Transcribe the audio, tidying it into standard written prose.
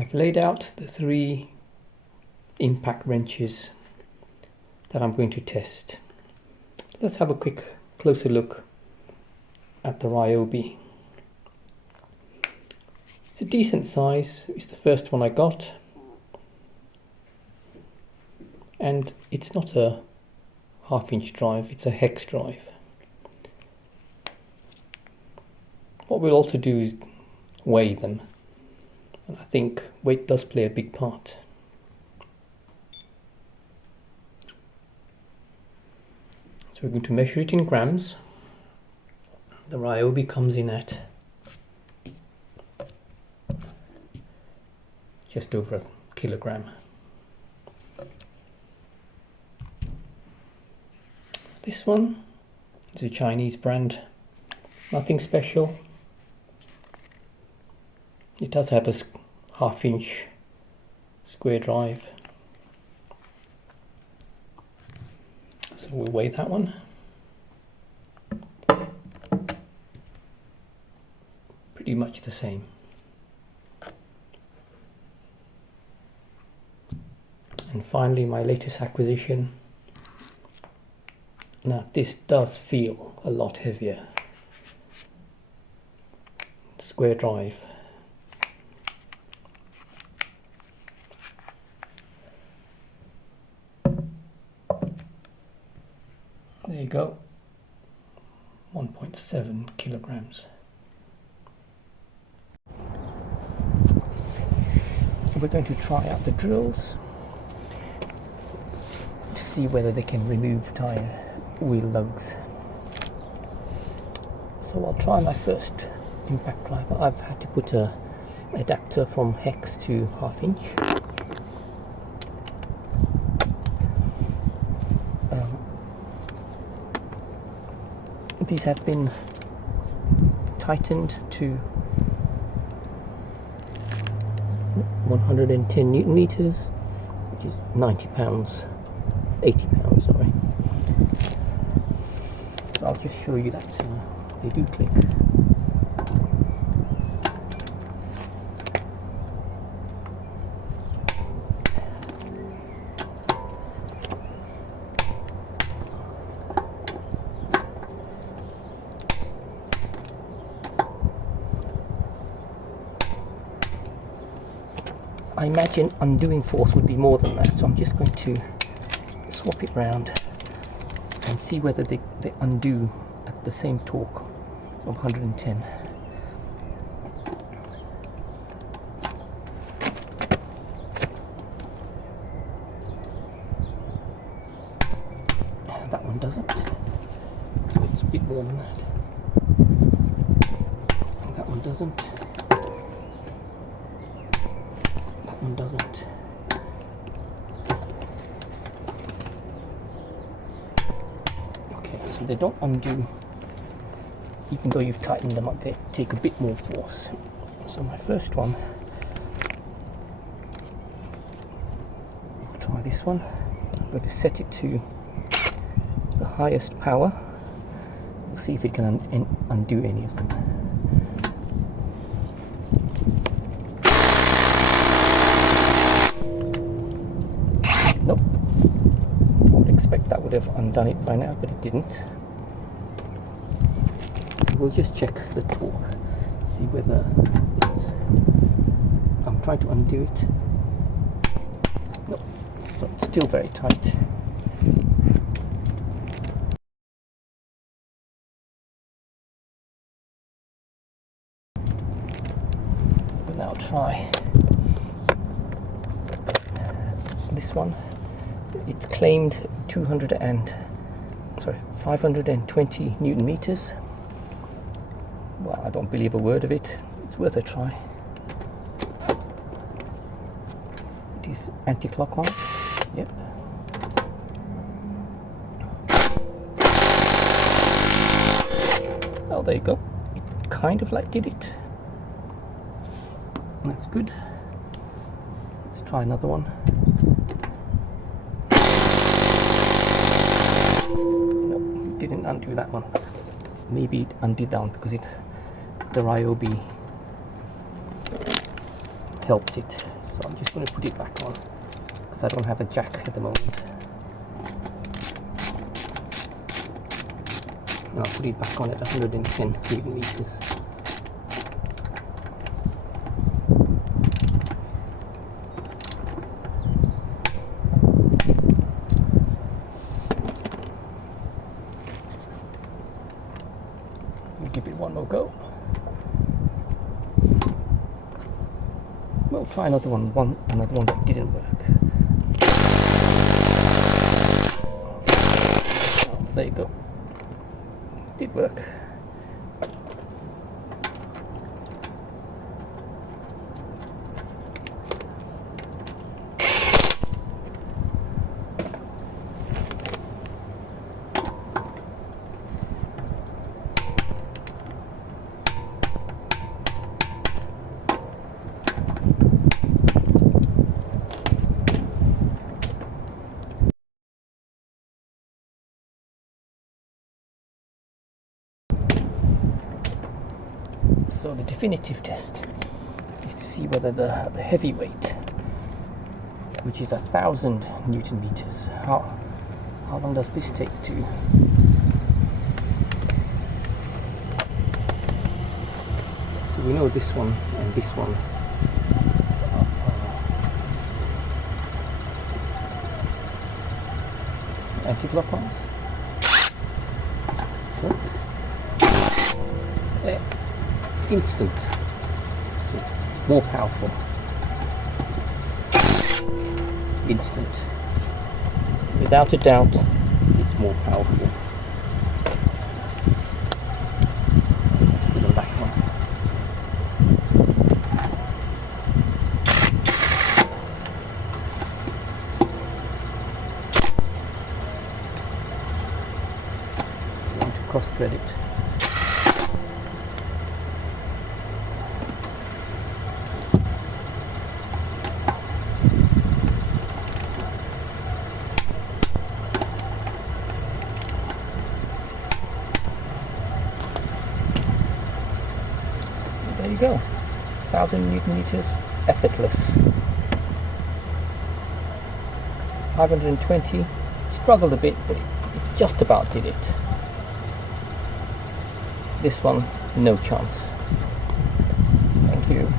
I've laid out the 3 impact wrenches that I'm going to test. Let's have a quick closer look at the Ryobi. It's a decent size. It's the first one I got, and it's not a 1/2-inch drive, it's a hex drive. What we'll also do is weigh them, and I think weight does play a big part. So we're going to measure it in grams. The Ryobi comes in at just over a kilogram. This one is a Chinese brand, nothing special. It does have a 1/2-inch square drive. So we'll weigh that one. Pretty much the same. And finally, my latest acquisition. Now this does feel a lot heavier. Square drive. There you go. 1.7 kilograms. We're going to try out the drills to see whether they can remove tire wheel lugs. So I'll try my first impact driver. I've had to put a adapter from hex to 1/2-inch. These have been tightened to 110 Newton meters, which is 90 pounds, 80 pounds, sorry. So I'll just show you that they do click. I imagine undoing force would be more than that, so I'm just going to swap it round and see whether they undo at the same torque of 110. And that one doesn't. So it's a bit more than that. And that one doesn't. One doesn't. Okay, so they don't undo even though you've tightened them up. They take a bit more force. So my first one, I'll try this one. I'm going to set it to the highest power. We'll see if it can undo any of them. That would have undone it by now, but it didn't. So we'll just check the torque, see whether I'm trying to undo it. No, so it's still very tight. We'll now try this one. It's claimed 520 Newton meters. Well, I don't believe a word of it. It's worth a try. It is anti-clockwise. Yep. Oh, there you go. It kind of like did it. That's good. Let's try another one. Didn't undo that one. Maybe it undid that one because the Ryobi helped it. So I'm just going to put it back on because I don't have a jack at the moment. And I'll put it back on at 110 Newton meters. We'll give it one more go. We'll try another one that didn't work. Oh, there you go. Did work. So the definitive test is to see whether the heavy weight, which is 1,000 Newton meters, how long does this take to? So we know this one and this one are anti-clockwise. So, instant, so more powerful, instant, without a doubt it's more powerful. Let's put them back on. I want to cross thread it. There you go, 1,000 Newton meters, effortless. 520, struggled a bit, but it just about did it. This one, no chance. Thank you.